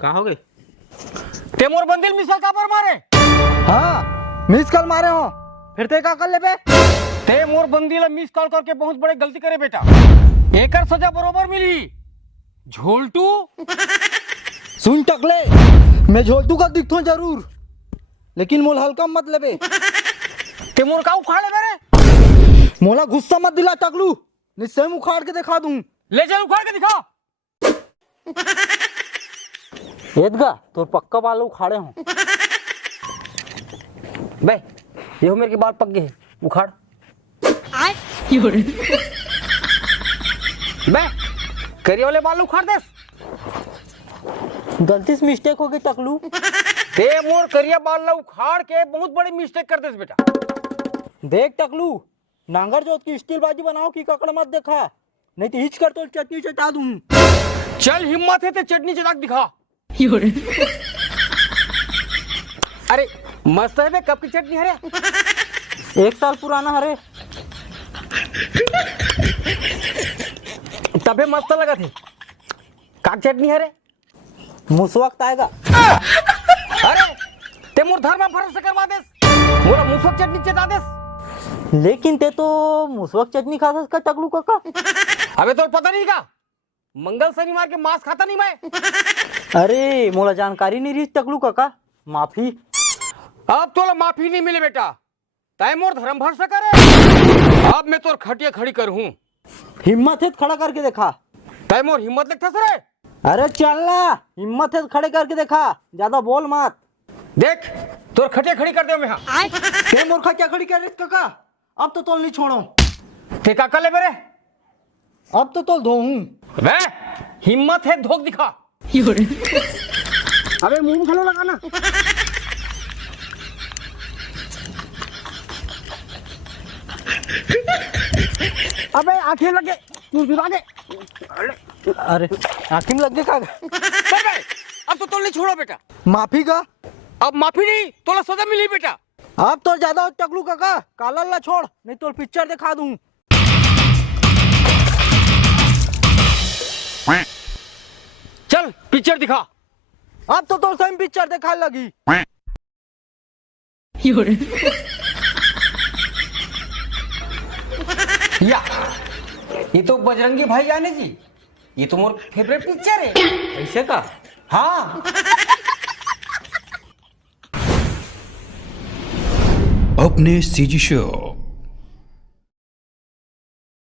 कहा हो गए? ते मोर बंदिल मिसल का पर मारे। हाँ मिस कॉल मारे हो, फिर ते का कर ले बे? ते मोर बंदिल मिस कॉल करके बहुत बड़े गलती करे बेटा, एकर सजा बरोबर मिली। झोलटू सुन टकले, मैं झोलटू का दिखतो जरूर, लेकिन मोल हल्का मत लेबे। ते मोर का उखाड़ ले रे। मोला गुस्सा मत दिला टकलू, निश्चय उखाड़ के दिखा दूं। ले चल उखाड़ के दिखा। एदगा तो पक्का बाल उखाड़े हो बे, ये हो मेरे के बाल पक गए, उखाड़। बे, करिया वाले बाल उखाड़ दे। गलती से मिस्टेक हो गई टकलू। ते मोर करिया बाल ला उखाड़ के बहुत बड़ी मिस्टेक कर देस बेटा। देख टकलू, नांगर जोत की स्टील बाजी बनाओ की ककड़ मत देखा, नहीं तो हिच कर तो चटनी चटा दूं। चल हिम्मत है ते चटनी चटा के दिखा। अरे मस्त है बे, कब की चटनी है रे? 1 साल पुराना हरे। तबे मस्त लगा थे। का चटनी है रे? मुस वक्त आएगा। अरे ते मोर धर्म भरोसा करवा देस, मोरा मुसक चटनी चटा देस। लेकिन ते तो मुसवक चटनी खाता का टकलू काका। अबे तो पता नहीं का, मंगल शनिवार के मांस खाता नहीं मैं। अरे मोला जानकारी नहीं रही टकलू काका, माफी। अब तो माफी नहीं मिले बेटा, तय मोर धर्म भरोसा करे। अब मैं तोर खटिया खड़ी कर हूँ। हिम्मत है तो खड़ा करके देखा। तय मोर हिम्मत लगता सर। अरे चलना, हिम्मत है तो खड़े करके देखा, ज्यादा बोल मत। देख तोर खटिया खड़ी कर दे मैं। ते मूर्खा क्या खड़ी कर रही काका, अब तो तोल नहीं छोड़ो। ते का कर ले मेरे, अब तो तोल धोऊं। वे हिम्मत है धोख दिखा। अबे मुंह खलो लगाना। अबे आंखें लगे, तू गिरा दे। अरे आंखें में लग गए काका। अब तो तोल नहीं छोड़ो बेटा। माफी का? अब माफी नहीं, तोला सजा मिली बेटा। अब तो ज्यादा टकलू काका, काला ला छोड़, नहीं तो पिक्चर दिखा दूं। चल पिक्चर दिखा। अब तो तोर सही पिक्चर दिखा लगी। या ये तो बजरंगी भाई जाने जी, ये तो मोर फेवरेट पिक्चर है। ऐसे का? हाँ। अपने सीजी शो